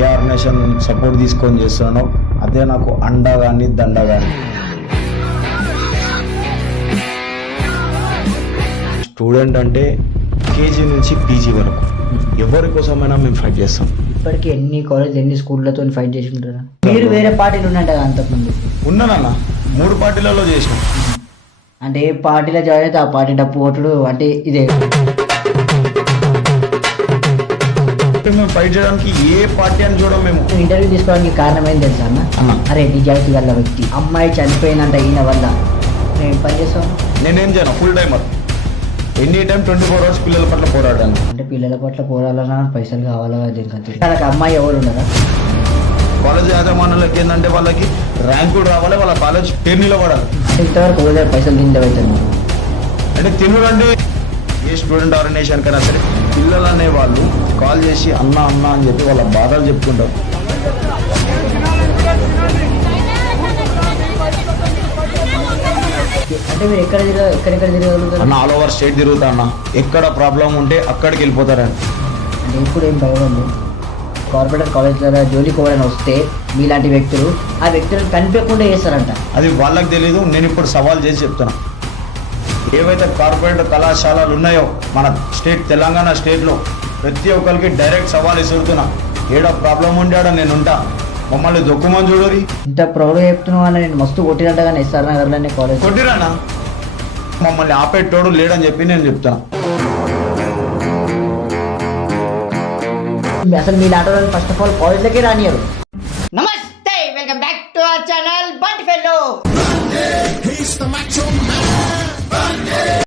ఏ organisation support తీసుకొని చేస్తున్నానో అదే నాకు అండ కానీ దండ కానీ స్టూడెంట్ అంటే కేజీ నుంచి పీజీ వరకు. ఎవరి కోసమైనా మేము ఫైట్ చేస్తాం. ఇప్పటికి ఎన్ని కాలేజ్ ఎన్ని స్కూళ్ళతో ఫైట్ చేసి ఉంటారా? మీరు వేరే పార్టీలు ఉన్నట్టు కదా అంతకుముందు. ఉన్నానన్న. మూడు పార్టీలలో చేసినాం. అంటే ఏ పార్టీలో జాయిన్ అయితే ఆ పార్టీ డప్పు కొట్టుడు అంటే ఇదే. మేము ఫైట్ చేయడానికి ఏ పార్టీ అని చూడం మేము. ఇంటర్వ్యూ తీసుకోవడానికి కారణం ఏంటి తెలుసా అన్న. అరే నిజాయితీ గల వ్యక్తి. అమ్మాయి చనిపోయినంత ఈయన వల్ల నేను పని చేస్తాను? నేనేం చేయను full timer any time twenty four hours పిల్లల పట్ల పోరాడాను. అంటే పిల్లల పట్ల పోరాలన్నా పైసలు కావాలా దీనికి వాళ్ళకి అమ్మాయి ఎవరు ఉన్నారా కాలేజ్ యాజమాన్యాలకి ఏంటంటే వాళ్ళకి ర్యాంకులు రావాలి వాళ్ళ కాలేజ్ పేరు నిలబడాలి. ఇంతవరకు పైసలు తిందవుతుంది అంటే తినుడండి ఏ స్టూడెంట్ ఆర్గనైజేషన్ కైనా సరే పిల్లలు అనే వాళ్ళు కాల్ చేసి అన్న అన్న అని చెప్పి వాళ్ళ బాధలు చెప్పుకుంటారు. అంటే మీరు ఎక్కడ ఎక్కడెక్కడ తిరగలుగుతారు అన్న ఆల్ ఓవర్ స్టేట్ తిరుగుతా అన్న. ఎక్కడ ప్రాబ్లం ఉంటే అక్కడికి వెళ్ళిపోతారని అంటే ఇప్పుడు ఏం భయం కార్పొరేటర్ కాలేజ్లో జోలికి ఎవరైనా వస్తే మీలాంటి వ్యక్తులు ఆ వ్యక్తులను కనిపించకుండా చేస్తారంట. అది వాళ్ళకి తెలీదు నేను ఇప్పుడు సవాల్ చేసి చెప్తున్నా. ఏవైతే కార్పొరేట్ కళాశాలలు ఉన్నాయో మన స్టేట్ తెలంగాణ స్టేట్లో ప్రతి ఒక్కరికి డైరెక్ట్ సవాల్ ఇస్తున్నా ఏడ ప్రాబ్లం ఉండాడో నేను ఉంటా. మమ్మల్ని దొక్కుమని చూడరి. ఇంత ప్రౌడ్గా చెప్తున్నావు అని నేను మస్తు కొట్టినట్టు కానీ ఎస్ఆర్ నగర్లోనే కాలేజ్ కొట్టిరానా? మమ్మల్ని ఆపేటోడు లేడని చెప్పి నేను చెప్తున్నా. అసలు మీ లాంటి ఫస్ట్ ఆఫ్ ఆల్ కాలేజ్లకే రానియరు. నమస్తే.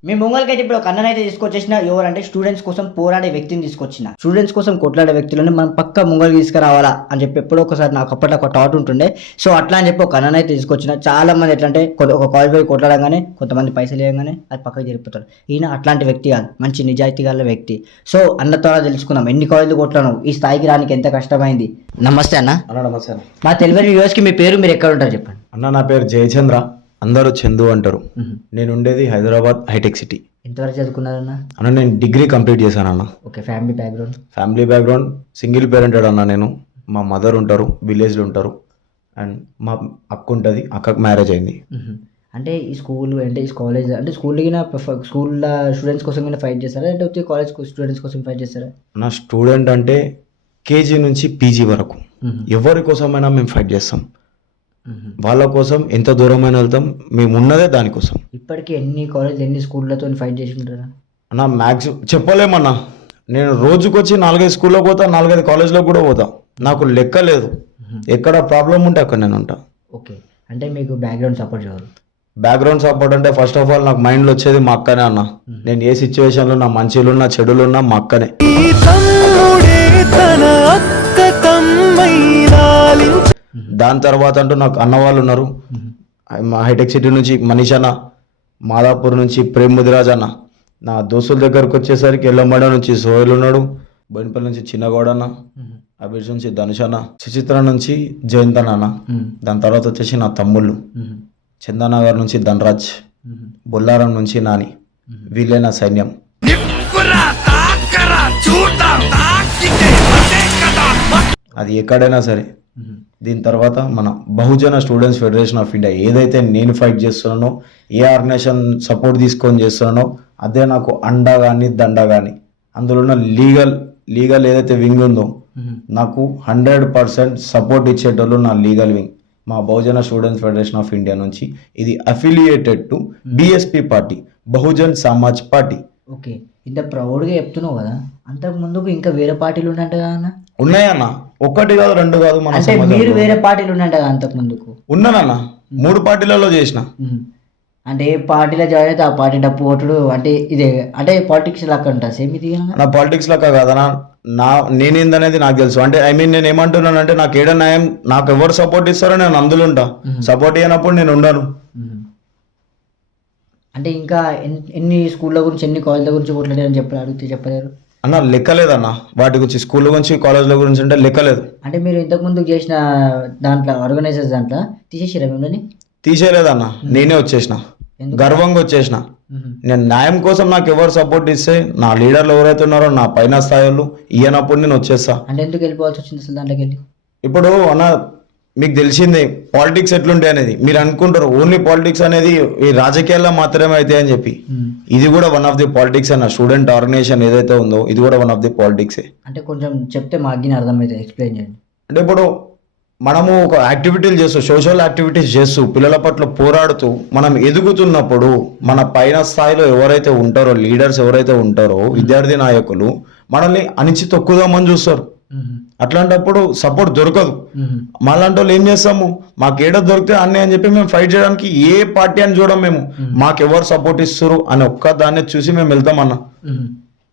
మీ ముంగల్కైతే ఇప్పుడు ఒక అన్ననైతే తీసుకొచ్చేసిన ఎవరంటే స్టూడెంట్స్ కోసం పోరాడే వ్యక్తిని తీసుకొచ్చిన. స్టూడెంట్స్ కోసం కొట్లాడే వ్యక్తులను మనం పక్క ముంగల్ తీసుకురావాలా అని చెప్పి ఎప్పుడో ఒకసారి నాకు అప్పట్లో ఒక థాట్ ఉంటుండే. సో అట్లా అని చెప్పి ఒక అన్ననైతే తీసుకొచ్చిన. చాలా మంది ఎట్లా అంటే ఒక కాలేజ్ పోయి కొట్లాడగానే కొంతమంది పైసలు ఇవ్వగానే అది పక్కకి జరిగిపోతారు. ఈయన అట్లాంటి వ్యక్తి కాదు. మంచి నిజాయితీ గల వ్యక్తి. సో అన్న ద్వారా తెలుసుకుందాం. ఎన్ని కాలేజీలు కొట్లాను. ఈ స్థాయికి రానికి ఎంత కష్టమైంది? నమస్తే అన్న. అన్న నమస్తే అన్న. మా తెలివైన వ్యూవర్స్కి మీ పేరు మీరు ఎక్కడ ఉంటారు చెప్పండి. అన్న నా పేరు జయచంద్ర. అందరూ చందు అంటారు. నేను ఉండేది హైదరాబాద్ హైటెక్ సిటీ. ఎంతవరకు చదువుకున్నారన్న అన్న? నేను డిగ్రీ కంప్లీట్ చేశాను అన్న. Okay family background? Family background single parented అన్న నేను. మా మదర్ ఉంటారు విలేజ్లో ఉంటారు. అండ్ మా అక్క ఉంటుంది అక్కకు మ్యారేజ్ అయింది. అంటే ఈ స్కూల్ అంటే ఈ కాలేజ్ అంటే స్కూల్ స్కూల్లో స్టూడెంట్స్ కోసం కింద ఫైట్ చేస్తారా? లేకపోతే కాలేజ్ స్టూడెంట్స్ కోసం ఫైట్ చేస్తారా? నా స్టూడెంట్ అంటే కేజీ నుంచి పీజీ వరకు. ఎవరి కోసమైనా మేము ఫైట్ చేస్తాం. వాళ్ళ కోసం ఎంత దూరమైనా వెళ్తాం మేము ఉన్నదే దానికోసం ఇప్పటికి ఎన్ని కాలేజ్ ఎన్ని స్కూళ్ళతో ఫైట్ చేసి ఉంటారా? నా మ్యాక్సిమం చెప్పలేమన్నా. నేను రోజుకొచ్చి నాలుగైదు స్కూల్లో పోతా నాలుగైదు కాలేజ్లో కూడా పోతా. నాకు లెక్క లేదు. ఎక్కడ ప్రాబ్లం ఉంటే అక్కడ నేను ఉంటా. ఓకే. అంటే మీకు బ్యాక్గ్రౌండ్ సపోర్ట్ చేయాలి బ్యాక్గ్రౌండ్ సపోర్ట్ అంటే ఫస్ట్ ఆఫ్ ఆల్ నాకు మైండ్లో వచ్చేది మా అక్కనే అన్న. నేను ఏ సిచ్యువేషన్లో నా మంచిలున్నా చెడులున్నా మా అక్కనే. దాని తర్వాత అంటూ నాకు అన్న వాళ్ళు ఉన్నారు. మా హైటెక్ సిటీ నుంచి మనీష్ అన్న మాదాపూర్ నుంచి ప్రేమ్ ముదిరాజ్ అన్న. నా దోస్తుల దగ్గరకు వచ్చేసరికి ఎల్లమ్మడ నుంచి సోహెల్ ఉన్నాడు బోయినపల్లి నుంచి చిన్నగౌడ అన్న అభిష్ నుంచి ధనుష్ అన్న సుచిత్ర నుంచి జయంత్ అన్న అన్న. దాని తర్వాత వచ్చేసి నా తమ్ముళ్ళు. చందానగర్ నుంచి ధనరాజ్. బొల్లారం నుంచి నాని. వీళ్ళే నా సైన్యం. అది ఎక్కడైనా సరే దీని తర్వాత మన Bahujan students federation of India ఏదైతే నేను ఫైట్ చేస్తున్నానో ఏ ఆర్గనైజేషన్ సపోర్ట్ తీసుకొని చేస్తున్నానో అదే నాకు అండ కానీ దండ కానీ అందులో ఉన్న లీగల్ లీగల్ ఏదైతే వింగ్ ఉందో నాకు హండ్రెడ్ పర్సెంట్ సపోర్ట్ ఇచ్చేటోళ్ళు నా లీగల్ వింగ్. మా Bahujan students federation of India నుంచి ఇది affiliated to BSP party Bahujan Samaj party. Okay. ఇంత ప్రౌడ్గా చెప్తున్నావు కదా అంతకు ముందుకు ఇంకా వేరే పార్టీలు ఉన్నట్టు కదా అన్న? ఉన్నాయన్న. ఒక్కటి కాదు రెండు కాదు మన అంటే మీరు వేరే పార్టీలు ఉన్నట్టు కదా అంతకు ముందుకు? ఉన్నానన్న మూడు పార్టీలలో చేసిన. అంటే ఏ పార్టీలో జాయిన్ అయితే ఆ పార్టీ డప్పు కొట్టుడు అంటే ఇదే అంటే పాలిటిక్స్ లాగా ఉంటుంది సేమ్ ఇది కదా? నా పాలిటిక్స్ లెక్క కాదనా నా నేనేందనేది నాకు తెలుసు. అంటే ఐ మీన్ నేను ఏమంటున్నాను అంటే నాకు ఏడ న్యాయం నాకు ఎవరు సపోర్ట్ ఇస్తారో నేను అందులో ఉంటా. సపోర్ట్ అయినప్పుడు నేను ఉండను. అంటే ఇంకా ఎన్- ఎన్ని స్కూళ్ళ గురించి ఎన్ని కాలేజ్ల గురించి కొట్లాడారని చెప్పారు అడిగితే చెప్పలేరు? అన్న లెక్కలేదన్న. వాటి గురించి స్కూల్ గురించి కాలేజ్ల గురించి అంటే లెక్కలేదు. అంటే మీరు ఇంతకు ముందు చేసిన దాంట్లో ఆర్గనైజర్స్ దాంట్లో తీసేసిరా మిమ్మల్ని? తీసేయలేదన్న. నేనే వచ్చేసిన? గర్వంగా వచ్చేసిన. నేను న్యాయం కోసం నాకు ఎవరు సపోర్ట్ ఇస్తే నా లీడర్లు ఎవరైతే ఉన్నారో నా పైన స్థాయిలు ఇయ్యనప్పుడు నేను వచ్చేస్తా. అంటే ఎందుకు వెళ్ళిపోవాల్సి వచ్చింది అసలు దాంట్లోకి వెళ్ళి? ఇప్పుడు అన్న మీకు తెలిసిందే పాలిటిక్స్ ఎట్లుంటాయి అనేది. మీరు అనుకుంటారు ఓన్లీ పాలిటిక్స్ అనేది ఈ రాజకీయాల్లో మాత్రమే అయితే అని చెప్పి. ఇది కూడా వన్ ఆఫ్ ది పాలిటిక్స్ అన్న స్టూడెంట్ ఆర్గనైజేషన్ ఏదైతే ఉందో ఇది కూడా వన్ ఆఫ్ ది పాలిటిక్సే అంటే కొంచెం చెప్తే మా అగ్గిని అర్థమైతే ఎక్స్ప్లెయిన్ చేయండి. అంటే ఇప్పుడు మనము ఒక యాక్టివిటీలు చేస్తూ సోషల్ యాక్టివిటీస్ చేస్తూ పిల్లల పట్ల పోరాడుతూ మనం ఎదుగుతున్నప్పుడు మన పైన స్థాయిలో ఎవరైతే ఉంటారో లీడర్స్ ఎవరైతే ఉంటారో విద్యార్థి నాయకులు మనల్ని అణిచి తొక్కుదామని చూస్తారు. అట్లాంటప్పుడు సపోర్ట్ దొరకదు. మాలాంటి వాళ్ళు ఏం చేస్తాము? మాకు ఏడో దొరికితే అన్నీ అని చెప్పి మేము ఫైట్ చేయడానికి ఏ పార్టీ అని చూడం మేము. మాకు ఎవరు సపోర్ట్ ఇస్తారు అని ఒక్క దాన్ని చూసి మేము వెళ్తాం అన్న.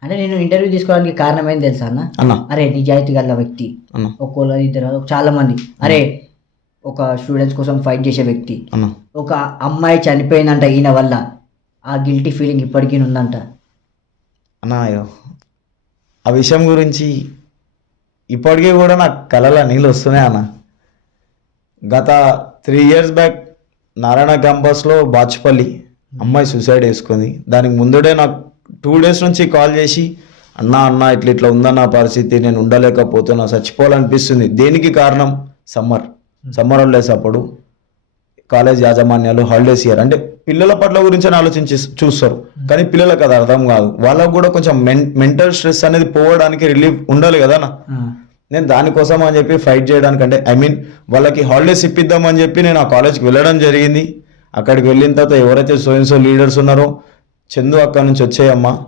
అంటే నేను ఇంటర్వ్యూ తీసుకోవడానికి కారణం ఏంటి తెలుసా అన్న? అన్న. అరే నిజాయితీ గల వ్యక్తి. అన్న. ఒక్కోళ్ళు ఇద్దరు చాలా మంది అరే ఒక స్టూడెంట్స్ కోసం ఫైట్ చేసే వ్యక్తి. అన్న. ఒక అమ్మాయి చనిపోయిందంట ఈయన వల్ల. ఆ గిల్టీ ఫీలింగ్ ఇప్పటికీ ఉందంట. అన్న ఆ విషయం గురించి ఇప్పటికీ కూడా నాకు కళల నీళ్ళు వస్తున్నాయి అన్న. గత త్రీ ఇయర్స్ బ్యాక్ నారాయణ క్యాంపస్లో బాచుపల్లి అమ్మాయి సూసైడ్ చేసుకుంది దానికి ముందుడే నాకు టూ డేస్ నుంచి కాల్ చేసి అన్న అన్న ఇట్లా ఇట్లా ఉందన్న పరిస్థితి? నేను ఉండలేకపోతున్నా చచ్చిపోవాలనిపిస్తుంది. దేనికి కారణం? సమ్మర్. సమ్మర్ హాలిడేస్ అప్పుడు కాలేజ్ యాజమాన్యాలు హాలిడేస్ ఇయర్ అంటే పిల్లల పట్ల గురించి ఆలోచించి చూస్తారు. కానీ పిల్లలకు అది అర్థం కాదు. వాళ్ళకు కూడా కొంచెం మెంటల్ స్ట్రెస్ అనేది పోవడానికి రిలీఫ్ ఉండాలి కదా అన్న. నేను దానికోసం అని చెప్పి ఫైట్ చేయడానికి అంటే ఐ మీన్ వాళ్ళకి హాలిడేస్ ఇప్పిద్దామని చెప్పి నేను ఆ కాలేజ్కి వెళ్ళడం జరిగింది. అక్కడికి వెళ్ళిన తర్వాత ఎవరైతే సోయన్సో లీడర్స్ ఉన్నారో చందు అక్కడ నుంచి వచ్చేయమ్మా.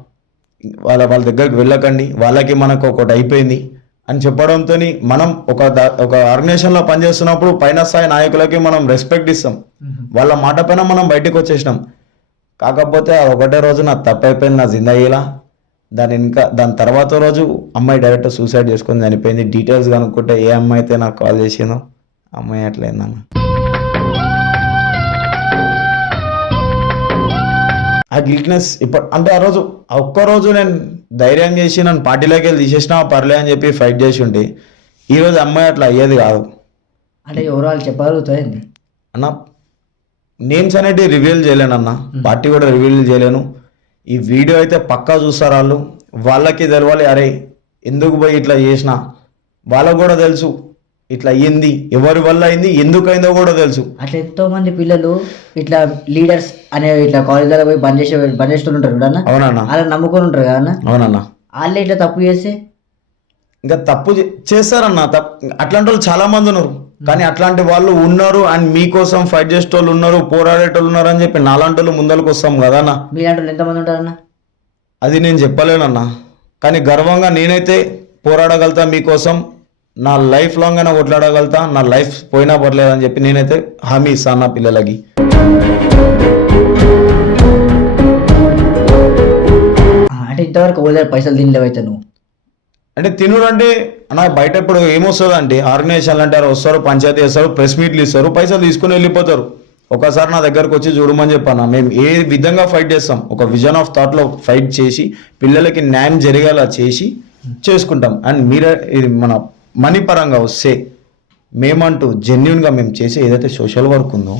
వాళ్ళ వాళ్ళ దగ్గరికి వెళ్ళకండి. వాళ్ళకి మనకు ఒకటి అయిపోయింది. అని చెప్పడంతో మనం ఒక దా- ఒక ఆర్గనైజేషన్లో పనిచేస్తున్నప్పుడు పైన స్థాయి నాయకులకి మనం రెస్పెక్ట్ ఇస్తాం. వాళ్ళ మాట పైన మనం బయటకు వచ్చేసినాం. కాకపోతే ఆ ఒకటే రోజు నాకు తప్పైపోయింది నా జిందగీలా దాని ఇంకా దాని తర్వాత రోజు అమ్మాయి డైరెక్ట్ సూసైడ్ చేసుకొని చనిపోయింది. డీటెయిల్స్ కనుక్కుంటే ఏ అమ్మాయి అయితే నాకు కాల్ చేసిందో అమ్మాయి అట్లయిందన్న. ఆ గిల్ట్నెస్ ఇప్పుడు అంటే ఆ రోజు ఆ ఒక్క రోజు నేను ధైర్యం చేసి నన్ను పార్టీలోకి వెళ్ళి తీసేసినా పర్లే అని చెప్పి ఫైట్ చేసి ఉంటే ఈరోజు అమ్మాయి అట్లా అయ్యేది కాదు. అంటే ఎవరు వాళ్ళు చెప్పగలుగుతాయండి అన్న నేమ్స్ అనేటివి రివీల్ చేయలేను అన్న. పార్టీ కూడా రివీల్ చేయలేను. ఈ వీడియో అయితే పక్కా చూస్తారు వాళ్ళు. వాళ్ళకి తెలవాలి అరే ఎందుకు పోయి ఇట్లా చేసిన? వాళ్ళకు కూడా తెలుసు. ఇట్లా అయ్యింది ఎవరి వల్ల అయింది ఎందుకు అయిందో కూడా తెలుసు. అట్లా ఎంతో మంది పిల్లలు ఇట్లా లీడర్స్ అనే ఇట్లా కాలేజీలో పోయి బంద్ చేసే బంద్ చేస్తూ ఉంటారు చూడన్న అవునన్నా. అలా నమ్ముకొని ఉంటారు కదా అవునన్నా. వాళ్ళే ఇట్లా తప్పు చేస్తే? ఇంకా తప్పు చేస్తారన్న తప్పు అట్లాంటి వాళ్ళు చాలా మంది ఉన్నారు. కానీ అట్లాంటి వాళ్ళు ఉన్నారు అండ్ మీకోసం ఫైట్ చేసేటోళ్ళు ఉన్నారు పోరాడేటోళ్ళు ఉన్నారు అని చెప్పి నాలాంటి వాళ్ళు ముందరకు వస్తాం కదా అన్న. మీలాంటి వాళ్ళు ఎంతమంది ఉంటారన్న అది నేను చెప్పలేనన్నా. కానీ గర్వంగా నేనైతే పోరాడగలుగుతా మీకోసం. నా లైఫ్ లాంగ్ అయినా కొట్లాడగలుగుతా నా లైఫ్ పోయినా పర్లేదని చెప్పి నేనైతే హామీ ఇస్తాను నా పిల్లలకి. అంటే ఇంతవరకు పైసలు తినలేవైతే నువ్వు? అంటే తినుడు అంటే అన్న బయట ఇప్పుడు ఏమొస్తుంది అంటే ఆర్గనైజేషన్లు అంటారు వస్తారు పంచాయతీ చేస్తారు ప్రెస్ మీట్లు ఇస్తారు పైసలు తీసుకుని వెళ్ళిపోతారు. ఒకసారి నా దగ్గరకు వచ్చి చూడమని చెప్పాను మేము ఏ విధంగా ఫైట్ చేస్తాం ఒక విజన్ ఆఫ్ థాట్లో ఫైట్ చేసి పిల్లలకి న్యాయం జరిగేలా చేసి చేసుకుంటాం. అండ్ మీరే ఇది మన మనీ పరంగా వస్తే మేమంటూ జెన్యున్గా మేము చేసే ఏదైతే సోషల్ వర్క్ ఉందో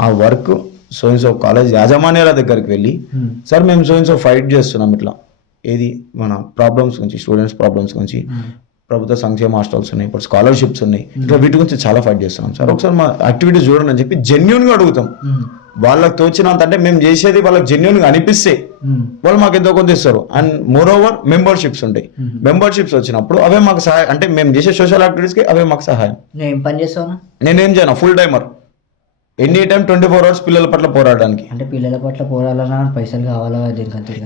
ఆ వర్క్ సోయిన్సో కాలేజ్ యాజమాన్యాల దగ్గరికి వెళ్ళి సార్ మేము సోయిన్సో ఫైట్ చేస్తున్నాం ఇట్లా. ఏది? మన ప్రాబ్లమ్స్ గురించి స్టూడెంట్స్ ప్రాబ్లమ్స్ గురించి ప్రభుత్వ సంక్షేమ హాస్టల్స్ ఉన్నాయి ఇప్పుడు స్కాలర్షిప్స్ ఉన్నాయి. ఇట్లా వీటి గురించి చాలా ఫైట్ చేస్తున్నాం. సార్ ఒకసారి మా యాక్టివిటీస్ చూడండి అని చెప్పి జెన్యున్గా అడుగుతాం. వాళ్ళకి తోచినంత అంటే మేము చేసేది వాళ్ళకి జెన్యున్గా అనిపిస్తే వాళ్ళు మాకు ఎంతో కొంత ఇస్తారు. అండ్ మోర్ ఓవర్ మెంబర్షిప్స్ ఉంటాయి మెంబర్షిప్స్ వచ్చినప్పుడు అవే మాకు సహాయం. అంటే మేము చేసే సోషల్ యాక్టివిటీస్కి అవే మాకు సహాయం. నేను ఏం పని చేస్తావునా నేనేం చేయను. Full timer any time twenty four hours పిల్లల పట్ల పోరాడడానికి. అంటే పిల్లల పట్ల పోరాలన్నా పైసలు కావాలా.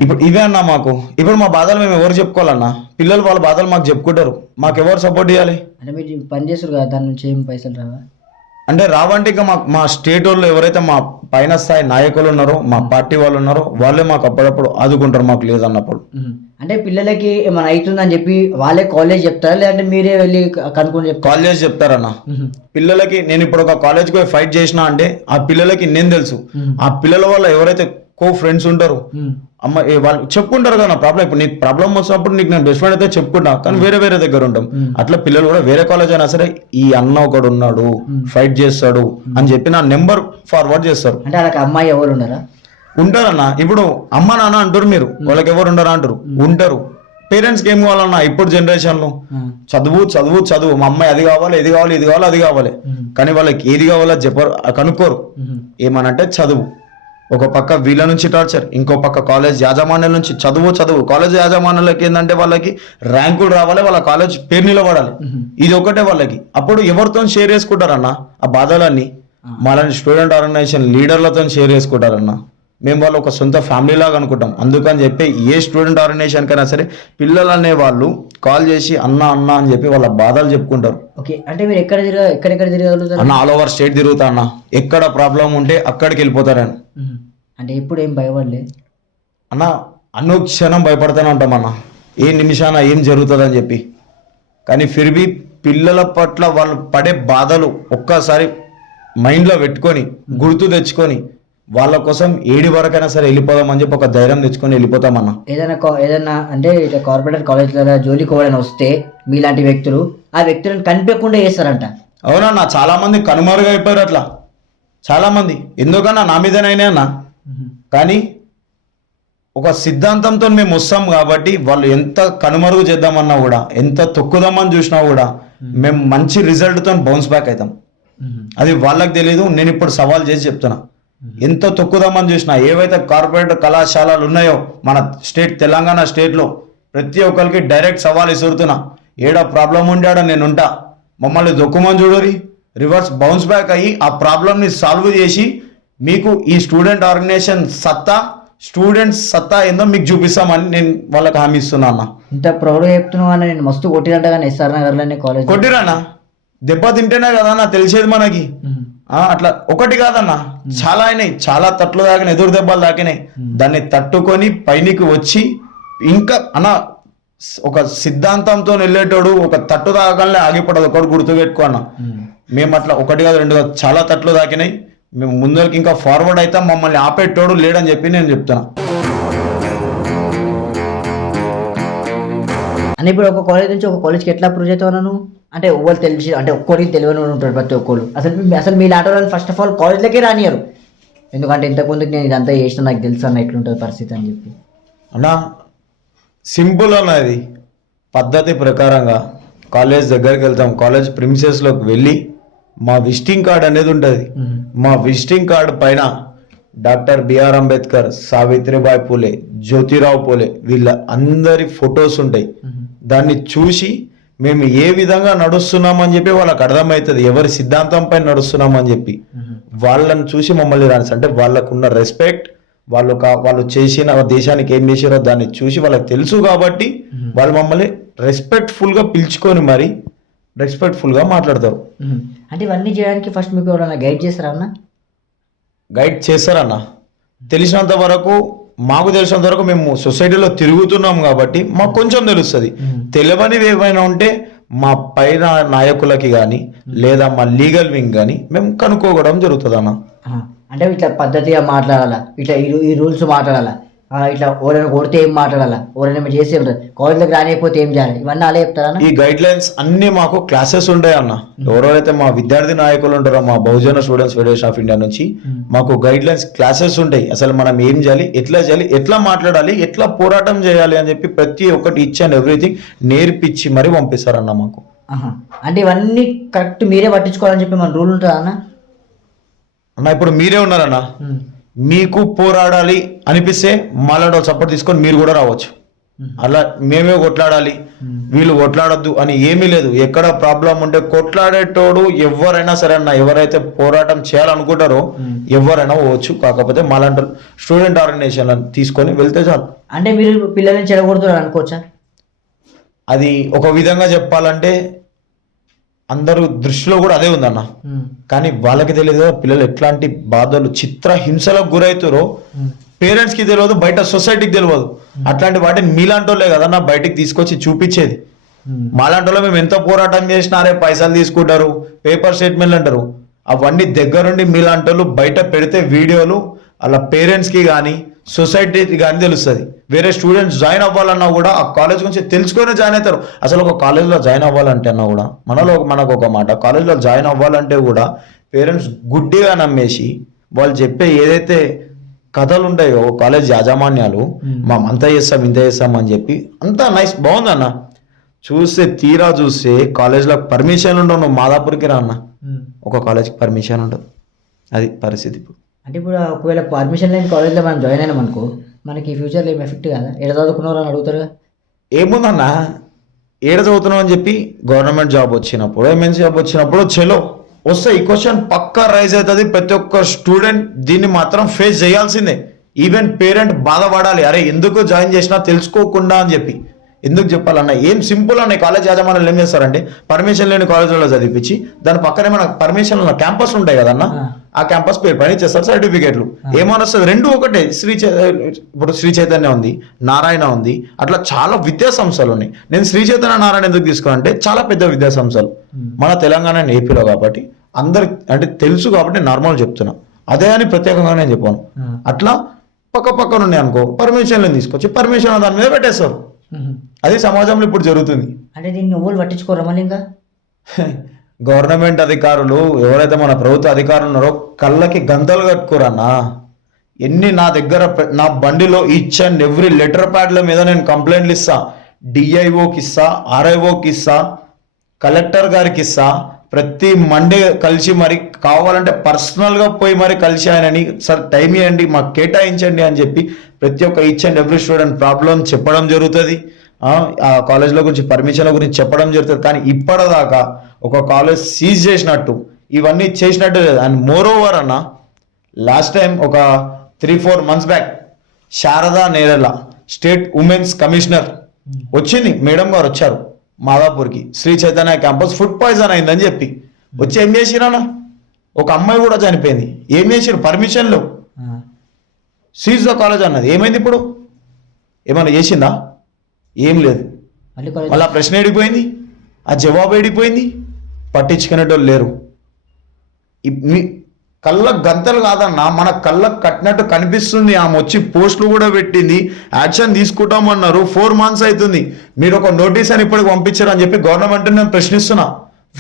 ఇప్పుడు ఇవే అన్నా మాకు. ఇప్పుడు మా బాధలు మేము ఎవరు చెప్పుకోవాలన్నా పిల్లలు వాళ్ళ బాధలు మాకు చెప్పుకుంటారు. మాకు ఎవరు సపోర్ట్ చేయాలి? అంటే మీరు పని చేస్తారు కదా దాని నుంచి ఏం పైసలు రావా? అంటే రావంటే ఇక మా మా స్టేట్ వాళ్ళు ఎవరైతే మా పైన స్థాయి నాయకులు ఉన్నారో మా పార్టీ వాళ్ళు ఉన్నారో వాళ్ళే మాకు అప్పుడప్పుడు ఆదుకుంటారు మాకు లేదన్నప్పుడు. అంటే పిల్లలకి ఏమైనా అవుతుందని చెప్పి వాళ్ళే కాలేజ్ చెప్తారా? లేదంటే మీరే వెళ్ళి కనుక్కొని చెప్తారా? కాల్ చేసి చెప్తారన్న పిల్లలకి నేను ఇప్పుడు ఒక కాలేజ్కి పోయి ఫైట్ చేసినా అంటే ఆ పిల్లలకి నేను తెలుసు. ఆ పిల్లల వల్ల ఎవరైతే కో ఫ్రెండ్స్ ఉంటారు అమ్మ ఏ వాళ్ళు చెప్పుకుంటారు కదా నా ప్రాబ్లం ఇప్పుడు నీకు ప్రాబ్లం వచ్చినప్పుడు నీకు నేను బెస్ట్ ఫ్రెండ్ అయితే చెప్పుకుంటా. కానీ వేరే వేరే దగ్గర ఉంటాం. అట్లా పిల్లలు కూడా వేరే కాలేజ్ అయినా సరే ఈ అన్న ఒకడు ఉన్నాడు ఫైట్ చేస్తాడు అని చెప్పి నా నెంబర్ ఫార్వర్డ్ చేస్తారు. అంటే వాళ్ళకి అమ్మాయి ఎవరు ఉన్నారా ఉంటారన్న. ఇప్పుడు అమ్మ నాన్న అంటారు మీరు. వాళ్ళకి ఎవరు ఉండరా అంటారు? ఉంటారు. పేరెంట్స్కి ఏం కావాలన్నా ఇప్పుడు జనరేషన్లో చదువు చదువు చదువు. మా అమ్మాయి అది కావాలి ఇది కావాలి ఇది కావాలి అది కావాలి. కానీ వాళ్ళకి ఏది కావాలో చెప్పరు కనుక్కోరు. ఏమనంటే చదువు. ఒక పక్క వీళ్ళ నుంచి టార్చర్ ఇంకో పక్క కాలేజ్ యాజమాన్యాల నుంచి చదువు చదువు. కాలేజ్ యాజమాన్యాలకి ఏంటంటే వాళ్ళకి ర్యాంకులు రావాలి వాళ్ళ కాలేజ్ పేరు నిలబడాలి. ఇది ఒకటే వాళ్ళకి. అప్పుడు ఎవరితో షేర్ చేసుకుంటారన్న? ఆ బాధలన్నీ మాలాంటి స్టూడెంట్ ఆర్గనైజేషన్ లీడర్లతో షేర్ చేసుకుంటారన్న? మేము వాళ్ళు ఒక సొంత ఫ్యామిలీ లాగా అనుకుంటాం. అందుకని చెప్పి ఏ స్టూడెంట్ ఆర్గనైజేషన్ కైనా సరే పిల్లలు అనే వాళ్ళు కాల్ చేసి అన్న అన్న అని చెప్పి వాళ్ళ బాధలు చెప్పుకుంటారు. ఓకే అంటే మీరు ఎక్కడ తిరగ ఎక్కడెక్కడ తిరగలుగుతారు అన్న ఆల్ ఓవర్ స్టేట్ తిరుగుతా అన్న. ఎక్కడ ప్రాబ్లం ఉంటే అక్కడికి వెళ్ళిపోతారని అంటే ఎప్పుడు ఏం భయపడలే? అన్న అనుక్షణం భయపడుతూనే ఉంటాం అన్న. ఏ నిమిషాన ఏం జరుగుతుందని చెప్పి. కానీ ఫిర్బీ పిల్లల పట్ల వాళ్ళు పడే బాధలు ఒక్కసారి మైండ్లో పెట్టుకొని గుర్తు తెచ్చుకొని వాళ్ళ కోసం ఏడి వరకైనా సరే వెళ్ళిపోదామని చెప్పి ఒక ధైర్యం తెచ్చుకొని వెళ్ళిపోతామన్న ఏదైనా ఏదైనా అంటే ఇట్లా కార్పొరేట్ జోలికి ఎవరైనా వస్తే మీలాంటి వ్యక్తులు ఆ వ్యక్తులను కనిపించకుండా చేస్తారంట. అవునన్నా చాలా మంది కనుమరుగా అయిపోయారు అట్లా. చాలా మంది ఎందుకన్నా? నా మీదనైనా అన్న. కానీ ఒక సిద్ధాంతంతో మేము వస్తాం కాబట్టి వాళ్ళు ఎంత కనుమరుగు చేద్దామన్నా కూడా ఎంత తొక్కుదామని చూసినా కూడా మేము. మంచి రిజల్ట్తో బౌన్స్ బ్యాక్ అవుతాం. అది వాళ్ళకి తెలియదు నేను ఇప్పుడు సవాల్ చేసి చెప్తున్నా. ఎంత తొక్కుదామని చూసినా ఏవైతే కార్పొరేట్ కళాశాలలు ఉన్నాయో మన స్టేట్ తెలంగాణ స్టేట్లో ప్రతి ఒక్కరికి డైరెక్ట్ సవాల్ ఇసురుతున్నా ఏడా ప్రాబ్లం ఉండాడ నేను ఉంటా. మమ్మల్ని దొక్కుమని చూడరి రివర్స్ బౌన్స్ బ్యాక్ అయ్యి ఆ ప్రాబ్లమ్ని సాల్వ్ చేసి మీకు ఈ స్టూడెంట్ ఆర్గనైజేషన్ సత్తా స్టూడెంట్స్ సత్తా ఏందో మీకు చూపిస్తామని నేను వాళ్ళకి హామీ ఇస్తున్నా అన్న. ఇంత ప్రౌడ్గా చెప్తున్నావు అన్న నేను మస్తు కొట్టిరంట కానీ ఎస్ఆర్ నగర్లోనే కాలేజ్ కొట్టిరానా దెబ్బ తింటేనే కదా అన్న తెలిసేది మనకి. అట్లా ఒకటి కాదన్న. చాలా అయినాయి. చాలా తట్లు దాకినాయి ఎదురు దెబ్బలు దాకినాయి దాన్ని తట్టుకొని పైనికి వచ్చి ఇంకా అన్న ఒక సిద్ధాంతంతో వెళ్ళేటోడు ఒక తట్టు దాకాలనే ఆగిపడదు. ఒకటి గుర్తుపెట్టుకో అన్న. మేము. అట్లా ఒకటి కాదు రెండు కాదు. చాలా తట్లు దాకినాయి మేము ముందరికి ఇంకా ఫార్వర్డ్ అయితే మమ్మల్ని ఆపేటోడు లేడని చెప్పి నేను చెప్తున్నా. అని ఇప్పుడు ఒక కాలేజ్ నుంచి ఒక కాలేజ్కి ఎట్లా అప్రూవ్ అవుతావు నువ్వు? అంటే ఎవరు తెలిసి అంటే ఒక్కరికి తెలియని ఉంటాడు ప్రతి ఒక్కరు అసలు అసలు మీ లాంటి వాళ్ళని ఫస్ట్ ఆఫ్ ఆల్ కాలేజ్లకే రానియరు. ఎందుకంటే ఇంతకుముందుకు నేను ఇదంతా చేసిన నాకు తెలుసు అన్న ఎట్లుంటుంది పరిస్థితి అని చెప్పి. అన్నా సింపుల్ అన్నది పద్ధతి ప్రకారంగా కాలేజ్ దగ్గరికి వెళ్తాం. కాలేజ్ ప్రిమిసెస్లోకి వెళ్ళి మా విజిటింగ్ కార్డ్ అనేది ఉంటుంది. మా విజిటింగ్ కార్డు పైన డాక్టర్ బిఆర్ అంబేద్కర్ సావిత్రిబాయి పూలే జ్యోతిరావు పూలే వీళ్ళ అందరి ఫొటోస్ ఉంటాయి. దాన్ని చూసి మేము ఏ విధంగా నడుస్తున్నామని చెప్పి వాళ్ళకి అర్థమవుతుంది. ఎవరి సిద్ధాంతం పైన నడుస్తున్నామని చెప్పి. వాళ్ళని చూసి మమ్మల్ని రాని అంటే వాళ్ళకున్న రెస్పెక్ట్ వాళ్ళు వాళ్ళు చేసిన దేశానికి ఏం చేసారో దాన్ని చూసి వాళ్ళకి తెలుసు కాబట్టి వాళ్ళు మమ్మల్ని రెస్పెక్ట్ఫుల్గా పిలుచుకొని మరి రెస్పెక్ట్ఫుల్గా మాట్లాడతారు. అంటే ఇవన్నీ చేయడానికి ఫస్ట్ మీకు ఎవరైనా గైడ్ చేస్తారా అన్న? గైడ్ చేస్తారన్న. తెలిసినంత వరకు మాకు తెలిసినంత వరకు మేము సొసైటీలో తిరుగుతున్నాం కాబట్టి మాకు కొంచెం తెలుస్తుంది. తెలియనివి ఏమైనా ఉంటే మా పైన నాయకులకి కానీ లేదా మా లీగల్ వింగ్ కానీ మేము కనుక్కోవడం జరుగుతుంది అన్న. అంటే ఇట్లా పద్ధతిగా మాట్లాడాలా? ఇట్లా ఈ రూల్స్ మాట్లాడాలా? ఇట్లా ఎవరైనా కొడితే ఏం మాట్లాడాలా? ఏం కాదు. కాలేజ్లోకి రానిపోతే ఏం చేయాలి? ఇవన్నీ అలా చెప్తారా? ఈ గైడ్ లైన్స్ అన్ని మాకు క్లాసెస్ ఉంటాయి అన్న. ఎవరైతే మా విద్యార్థి నాయకులు ఉంటారో మా Bahujan students federation of India నుంచి మాకు గైడ్ లైన్స్ క్లాసెస్ ఉంటాయి. అసలు మనం ఏం చేయాలి? ఎట్లా చేయాలి? ఎట్లా మాట్లాడాలి? ఎట్లా పోరాటం చేయాలి అని చెప్పి ప్రతి ఒక్కటి ఇచ్ అండ్ ఎవ్రీథింగ్ నేర్పించి మరీ పంపిస్తారన్న మాకు. అంటే ఇవన్నీ కరెక్ట్ మీరే పట్టించుకోవాలని చెప్పి మన రూల్ ఉంటుందా అన్న? అన్న ఇప్పుడు మీరే ఉన్నారన్న. మీకు పోరాడాలి అనిపిస్తే మాలాడో సపోర్ట్ తీసుకొని మీరు కూడా రావచ్చు. అలా మేమే కొట్లాడాలి. వీళ్ళు కొట్లాడొద్దు అని ఏమీ లేదు. ఎక్కడ ప్రాబ్లం ఉంటే కొట్లాడేటోడు ఎవరైనా సరే అన్న ఎవరైతే పోరాటం చేయాలనుకుంటారో ఎవరైనా పోవచ్చు. కాకపోతే మాలాంటి స్టూడెంట్ ఆర్గనైజేషన్ తీసుకొని వెళ్తే చాలు. అంటే మీరు పిల్లల్ని చెడగొడుతున్నారు అనుకోవచ్చా? అది ఒక విధంగా చెప్పాలంటే అందరూ దృష్టిలో కూడా అదే ఉందన్న. కానీ వాళ్ళకి తెలియదు కదా పిల్లలు ఎట్లాంటి బాధలు చిత్ర హింసలకు గురవుతారో పేరెంట్స్కి తెలియదు బయట సొసైటీకి తెలియదు అట్లాంటి వాటిని మీలాంటి వాళ్ళే కదన్నా బయటికి తీసుకొచ్చి చూపించేది. మాలాంటి వాళ్ళు మేము ఎంత పోరాటం చేసినారే పైసలు తీసుకుంటారు పేపర్ స్టేట్మెంట్లు అంటారు. అవన్నీ దగ్గరుండి మీలాంటి వాళ్ళు బయట పెడితే వీడియోలు అలా పేరెంట్స్కి కానీ సొసైటీకి కానీ తెలుస్తుంది. వేరే స్టూడెంట్స్ జాయిన్ అవ్వాలన్నా కూడా ఆ కాలేజ్ గురించి తెలుసుకొని జాయిన్ అవుతారు. అసలు ఒక కాలేజ్లో జాయిన్ అవ్వాలంటే అన్నా కూడా మనలో మనకు ఒక మాట కాలేజ్లో జాయిన్ అవ్వాలంటే కూడా పేరెంట్స్ గుడ్డిగా నమ్మేసి వాళ్ళు చెప్పే ఏదైతే కథలు ఉంటాయి కాలేజ్ యాజమాన్యాలు మేము. అంత చేస్తాం ఇంత చేస్తాం అని చెప్పి అంతా నైస్ బాగుందన్న చూస్తే తీరా చూస్తే కాలేజ్లో పర్మిషన్ ఉండవు నువ్వు మాదాపూర్కి రా అన్న. ఒక కాలేజ్కి పర్మిషన్ ఉండదు అది పరిస్థితి ఇప్పుడు. అంటే ఇప్పుడు ఒకవేళ పర్మిషన్ లేని కాలేజ్లో మనం జాయిన్ అయినాం అనుకో మనకి ఫ్యూచర్లో ఏం ఎఫెక్ట్ కదా? ఎడ చదువుకున్నారు అని అడుగుతారు? ఏముందన్నా? ఏముందన్న ఏడ చదువుతున్నావు అని చెప్పి గవర్నమెంట్ జాబ్ వచ్చినప్పుడు ఎంఎన్సీ జాబ్ వచ్చినప్పుడు చెలో. వస్తే ఈ క్వశ్చన్ పక్కా రైజ్ అవుతుంది. ప్రతి ఒక్క స్టూడెంట్ దీన్ని మాత్రం ఫేస్ చేయాల్సిందే. ఈవెన్ పేరెంట్ బాధపడాలి. అరే ఎందుకు జాయిన్ చేసినా తెలుసుకోకుండా అని చెప్పి. ఎందుకు చెప్పాలన్న ఏం సింపుల్ అన్న కాలేజ్ యాజమాన్యాలు ఏం చేస్తారంటే పర్మిషన్ లేని కాలేజీలో చదివించి దాని పక్కనే మన పర్మిషన్ ఉన్న క్యాంపస్ ఉంటాయి కదన్న ఆ. క్యాంపస్ పేరు పైన ఇచ్చేస్తారు సర్టిఫికేట్లు. ఏమని వస్తుంది రెండు ఒకటే. శ్రీ ఇప్పుడు శ్రీ చైతన్య ఉంది నారాయణ ఉంది అట్లా చాలా విద్యా సంస్థలు ఉన్నాయి. నేను శ్రీ చైతన్య నారాయణ ఎందుకు తీసుకోవాలంటే చాలా పెద్ద విద్యా సంస్థలు మన తెలంగాణ ఏపీలో కాబట్టి అందరు అంటే తెలుసు కాబట్టి నార్మల్ చెప్తున్నా. అదే అని ప్రత్యేకంగా నేను చెప్పాను. అట్లా పక్క పక్కన ఉన్నాయి అనుకో పర్మిషన్లు తీసుకొచ్చి పర్మిషన్ దాని మీద పెట్టేస్తారు. అది సమాజంలో ఇప్పుడు జరుగుతుంది. అంటే దీన్ని నువ్వులు పట్టించుకోరా మళ్ళీ ఇంకా? గవర్నమెంట్ అధికారులు ఎవరైతే మన ప్రభుత్వ అధికారులు ఉన్నారో కళ్ళకి గంతలు కట్టుకోరన్నా ఎన్ని నా దగ్గర నా బండిలో ఈచ్ అండ్ ఎవ్రీ లెటర్ ప్యాడ్ల మీద నేను కంప్లైంట్లు ఇస్తా డిఐఓకి ఇస్తా ఆర్ఐఓకి ఇస్తా కలెక్టర్ గారికి ఇస్తా ప్రతి మండే కలిసి మరి కావాలంటే పర్సనల్గా పోయి మరి కలిసి ఆయనని సార్ టైం ఇవ్వండి మాకు కేటాయించండి అని చెప్పి ప్రతి ఒక్క each and every student problem చెప్పడం జరుగుతుంది. ఆ, కాలేజ్లో గురించి పర్మిషన్ల గురించి చెప్పడం జరుగుతుంది. కానీ ఇప్పటిదాకా ఒక కాలేజ్ సీజ్ చేసినట్టు ఇవన్నీ చేసినట్టు లేదు. అండ్ మోర్ ఓవర్ అన్న లాస్ట్ టైం ఒక three four months back Sharada Nerella state women's commissioner వచ్చింది. మేడం గారు వచ్చారు. మాదాపూర్కి. Sri Chaitanya campus food poison అయిందని చెప్పి. వచ్చి ఏం చేసిరన్నా ఒక అమ్మాయి కూడా చనిపోయింది. ఏం చేసిరు పర్మిషన్లు. సీజ్ ద కాలేజ్ అన్నది. ఏమైంది ఇప్పుడు? ఏమైనా చేసిందా? ఏం లేదు. మళ్ళీ ప్రశ్న ఏడిపోయింది ఆ జవాబు ఏడిపోయింది పట్టించుకునేటోళ్ళు లేరు. కళ్ళ గంతలు కాదన్న మన కళ్ళకు కట్టినట్టు కనిపిస్తుంది. ఆమె వచ్చి పోస్టులు కూడా పెట్టింది. యాక్షన్ తీసుకుంటామన్నారు. ఫోర్ మంత్స్ అవుతుంది. మీరు ఒక నోటీస్ అని ఇప్పటికి పంపించారు అని చెప్పి గవర్నమెంట్ నేను ప్రశ్నిస్తున్నా.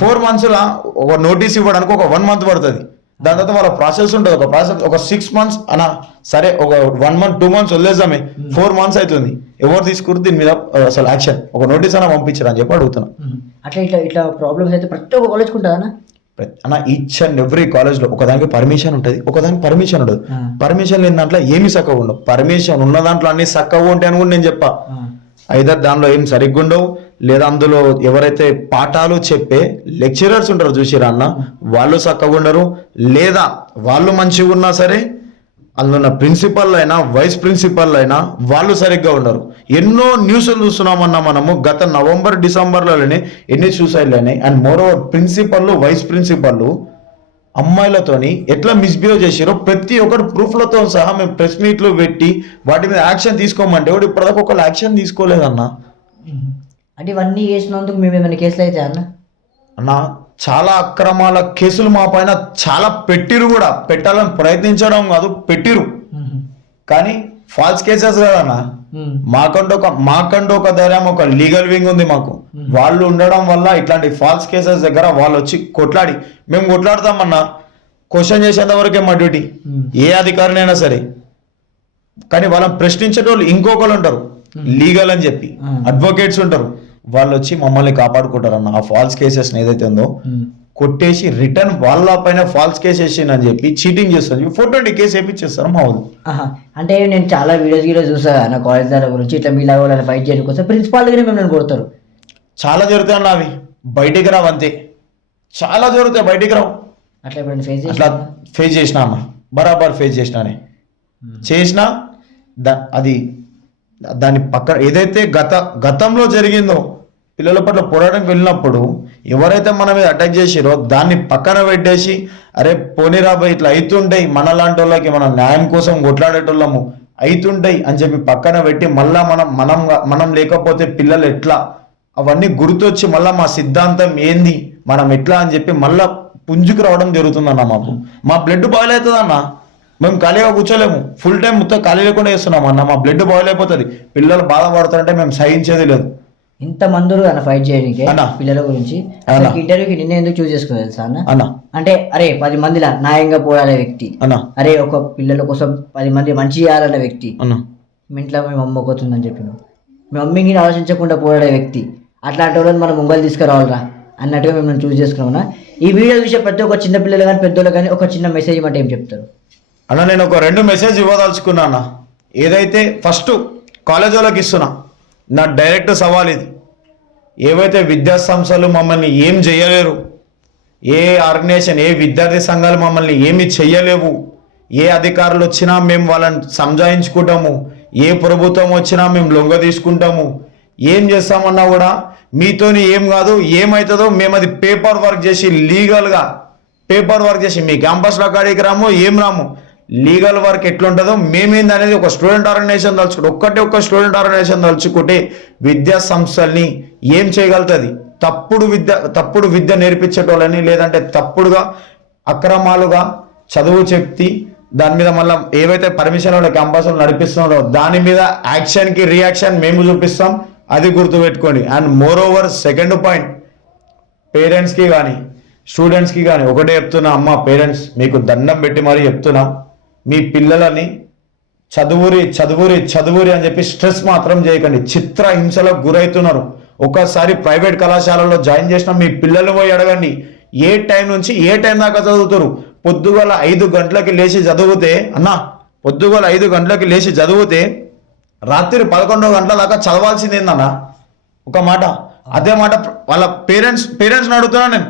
ఫోర్ మంత్స్లా ఒక నోటీస్ ఇవ్వడానికి ఒక వన్ మంత్ పడుతుంది. దాని తర్వాత వాళ్ళ ప్రాసెస్ ఉంటుంది. ఒక ప్రాసెస్ ఒక సిక్స్ మంత్స్ అన్న సరే ఒక వన్ మంత్ టూ మంత్స్ వదిలేద్దామే. ఫోర్ మంత్స్ అవుతుంది. ఎవరు తీసుకురు దీని మీద అసలు యాక్షన్ ఒక నోటీస్ అయినా పంపించారు అని చెప్పి అడుగుతున్నా. అట్లా ఇట్లా ఇట్లా ప్రాబ్లమ్స్ అయితే ప్రతి ఒక్క కాలేజ్కి ఉంటుందా అన్న ఈచ్ అండ్ ఎవ్రీ కాలేజ్లో ఒకదానికి పర్మిషన్ ఉంటుంది ఒకదానికి పర్మిషన్ ఉండదు. పర్మిషన్ లేని దాంట్లో ఏమి చక్కగా ఉండవు. పర్మిషన్ ఉన్న దాంట్లో అన్ని చక్కగా ఉంటాయి అని కూడా నేను చెప్పా. ఐదర్ దానిలో ఏం సరిగ్గా ఉండవు లేదా అందులో ఎవరైతే పాఠాలు చెప్పే లెక్చరర్స్ ఉంటారు చూసిరా అన్న వాళ్ళు చక్కగా ఉండరు లేదా వాళ్ళు మంచిగా ఉన్నా సరే అందులో ప్రిన్సిపల్ అయినా వైస్ ప్రిన్సిపల్ అయినా వాళ్ళు సరిగ్గా ఉండరు. ఎన్నో న్యూస్లు చూస్తున్నామన్నా మనము గత నవంబర్ డిసెంబర్లోనే ఎన్ని సూసైడ్లు అయినాయి? And moreover principal vice principal అమ్మాయిలతోని ఎట్లా మిస్బిహేవ్ చేసారో ప్రతి ఒక్కరు ప్రూఫ్లతో సహా మేము ప్రెస్ మీట్లు పెట్టి వాటి మీద యాక్షన్ తీసుకోమంటే కూడా ఇప్పటిదాకా ఒకళ్ళు యాక్షన్ తీసుకోలేదన్న? అంటే ఇవన్నీ చేసినందుకు మేము ఏమైనా కేసులు అయితే అన్న? అన్న చాలా అక్రమాల కేసులు మా పైన చాలా పెట్టిరు కూడా. పెట్టాలని ప్రయత్నించడం కాదు పెట్టిరు. కానీ ఫాల్స్ కేసెస్ కదన్న మాకంటూ ఒక మాకంటూ ఒక ధైర్యం ఒక లీగల్ వింగ్ ఉంది మాకు. వాళ్ళు ఉండడం వల్ల ఇట్లాంటి ఫాల్స్ కేసెస్ దగ్గర వాళ్ళు వచ్చి కొట్లాడి మేము కొట్లాడతామన్నా. క్వశ్చన్ చేసేంత వరకే మా డ్యూటీ. ఏ అధికారినైనా సరే. కానీ వాళ్ళని ప్రశ్నించేటోళ్ళు ఇంకొకరు ఉంటారు. లీగల్ అని చెప్పి. అడ్వకేట్స్ ఉంటారు. వాళ్ళు వచ్చి మమ్మల్ని కాపాడుకుంటారు అన్న ఆ ఫాల్స్ కేసెస్ ఏదైతే ఉందో కొట్టేసి రిటర్న్ వాళ్ళ పైన ఫాల్స్ కేసు వేసిందని చెప్పి చీటింగ్ చేస్తుంది ఫోర్ ట్వంటీ కేసు వేపించేస్తారు మా వాళ్ళు. అంటే నేను చాలా వీడియోస్ వీడియోస్ చూసా నా కాలేజ్ దాని గురించి ఇట్లా మీలా వాళ్ళని ఫైట్ చేయడం కోసం ప్రిన్సిపాల్ దగ్గర మిమ్మల్ని కొడతారు. చాలా జరుగుతాయి అన్న అవి. బయటికి రావు అంతే. చాలా జరుగుతాయి బయటికి రావు. అట్లా ఎప్పుడైనా ఫేస్ చేసి అట్లా ఫేస్ చేసినా అన్న బరాబర్ ఫేస్ చేసినానే చేసినా దా అది దాని పక్కన ఏదైతే గత గతంలో జరిగిందో పిల్లల పట్ల పోరాటం వెళ్ళినప్పుడు ఎవరైతే మన మీద అటాక్ చేసిరో దాన్ని పక్కన పెట్టేసి అరే పోనీరాబాయ్ ఇట్లా అవుతుంటాయి మన లాంటి వాళ్ళకి మనం న్యాయం కోసం కొట్లాడేటోళ్ళము. అవుతుంటాయి అని చెప్పి పక్కన పెట్టి మళ్ళా మనం మనం మనం లేకపోతే పిల్లలు ఎట్లా? అవన్నీ గుర్తొచ్చి మళ్ళా మా సిద్ధాంతం ఏంది? మనం ఎట్లా? అని చెప్పి మళ్ళా పుంజుకు రావడం జరుగుతుందన్న మాకు. మా బ్లడ్ బాయిల్ అవుతుందన్న. మేము ఖాళీగా కూర్చోలేము. ఫుల్ టైం మొత్తం ఖాళీ లేకుండా చేస్తున్నాం అన్న. మా బ్లడ్ బాయిల్ అయిపోతుంది. పిల్లలు బాధపడుతుంటే మేము సహించేది లేదు. ఇంత మందులు అన్న ఫైట్ చేయడానికి. పిల్లల గురించి. ఇంటర్వ్యూకి నిన్న ఎందుకు చూస్ చేసుకోవాలి తెలుసా అన్న? అంటే అరే పది మందిలా న్యాయంగా పోరాడే వ్యక్తి. అరే ఒక పిల్లల కోసం పది మంది మంచి చేయాలన్న వ్యక్తి. మీ ఇంట్లో మీ మమ్మీ ఒకతుందని చెప్పిన మీ మమ్మీని ఆలోచించకుండా పోరాడే వ్యక్తి. అట్లాంటి వాళ్ళని మనం ముంగలు తీసుకురావాలరా అన్నట్టుగా మేము చూస్ చేసుకున్నామన్నా ఈ వీడియో చూసే ప్రతి ఒక్క చిన్న పిల్లలు కానీ పెద్దోళ్ళు కానీ ఒక చిన్న మెసేజ్ అంటే ఏం చెప్తారు? అన్న నేను ఒక రెండు మెసేజ్ ఇవ్వదలుచుకున్నా అన్న. ఏదైతే ఫస్ట్ కాలేజ్ వాళ్ళకి ఇస్తున్నా. నా డైరెక్ట్ సవాల్ ఇది. ఏవైతే విద్యా సంస్థలు మమ్మల్ని ఏం చేయలేరు ఏ ఆర్గనైజేషన్ ఏ విద్యార్థి సంఘాలు మమ్మల్ని ఏమి చేయలేవు ఏ అధికారులు వచ్చినా మేము వాళ్ళని సంజాయించుకుంటాము ఏ ప్రభుత్వం వచ్చినా మేము లొంగ తీసుకుంటాము. ఏం చేస్తామన్నా కూడా మీతోని ఏం కాదు ఏమవుతుందో మేము అది పేపర్ వర్క్ చేసి లీగల్గా పేపర్ వర్క్ చేసి మీ క్యాంపస్లో కాడికి రాము ఏం రాము. లీగల్ వర్క్ ఎట్లుంటుందో మేమేంది అనేది ఒక స్టూడెంట్ ఆర్గనైజేషన్ తలుచుకుంటే ఒక్కటే ఒక్క స్టూడెంట్ ఆర్గనైజేషన్ తలుచుకుంటే విద్యా సంస్థల్ని ఏం చేయగలుగుతుంది? తప్పుడు విద్య తప్పుడు విద్య నేర్పించేటోళ్ళని లేదంటే తప్పుడుగా అక్రమాలుగా చదువు చెప్తి దాని మీద మళ్ళీ ఏవైతే పర్మిషన్ వాళ్ళ క్యాంపస్లో నడిపిస్తున్నారో దాని మీద యాక్షన్కి రియాక్షన్ మేము చూపిస్తాం. అది గుర్తుపెట్టుకోండి. And moreover second point పేరెంట్స్కి కానీ స్టూడెంట్స్కి కానీ ఒకటే చెప్తున్నా అమ్మ పేరెంట్స్ మీకు దండం పెట్టి మరీ చెప్తున్నాం. మీ పిల్లలని చదువురి చదువురి చదువురి అని చెప్పి స్ట్రెస్ మాత్రం చేయకండి. చిత్ర హింసలకు గురవుతున్నారు ఒకసారి ప్రైవేట్ కళాశాలలో జాయిన్ చేసిన మీ పిల్లలు పోయి అడగండి. ఏ టైం నుంచి ఏ టైం దాకా చదువుతారు? పొద్దుగల ఐదు గంటలకి లేచి చదివితే అన్నా పొద్దుగల ఐదు గంటలకి లేచి చదివితే రాత్రి పదకొండు గంటల దాకా చదవాల్సింది ఏందన్నా? ఒక మాట అదే మాట వాళ్ళ పేరెంట్స్ పేరెంట్స్ని అడుగుతున్నా నేను.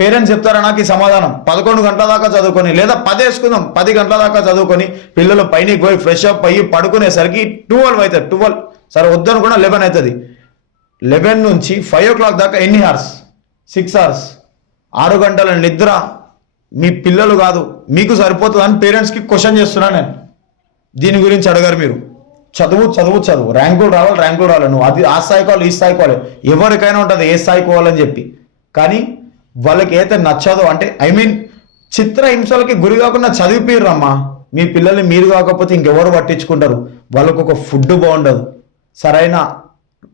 పేరెంట్స్ చెప్తారా నాకు ఈ సమాధానం? పదకొండు గంటల దాకా చదువుకొని లేదా పది వేసుకుందాం పది గంటల దాకా చదువుకొని పిల్లలు పైన పోయి ఫ్రెష్ అప్ అయ్యి పడుకునేసరికి ట్వెల్వ్ అవుతుంది ట్వెల్వ్ సరే వద్దని కూడా లెవెన్ అవుతుంది లెవెన్ నుంచి ఫైవ్ ఓ క్లాక్ దాకా ఎన్ని అవర్స్ సిక్స్ అవర్స్ ఆరు గంటల నిద్ర మీ పిల్లలు కాదు మీకు సరిపోతుందని పేరెంట్స్కి క్వశ్చన్ చేస్తున్నా నేను. దీని గురించి అడగారు మీరు. చదువు చదువు చదువు. ర్యాంకులు రావాలి ర్యాంకులు రావాలి. నువ్వు అది ఆ స్థాయికి వాళ్ళు ఈ స్థాయికి వాళ్ళు ఎవరికైనా ఉంటుంది ఏ స్థాయికి పోవాలని చెప్పి. కానీ వాళ్ళకి ఏదైతే నచ్చదో. అంటే ఐ మీన్ చిత్ర హింసలకి గురి కాకుండా చదివిపోయిర్రమ్మా మీ పిల్లల్ని మీరు కాకపోతే ఇంకెవరు పట్టించుకుంటారు? వాళ్ళకు ఒక ఫుడ్ బాగుండదు. సరైన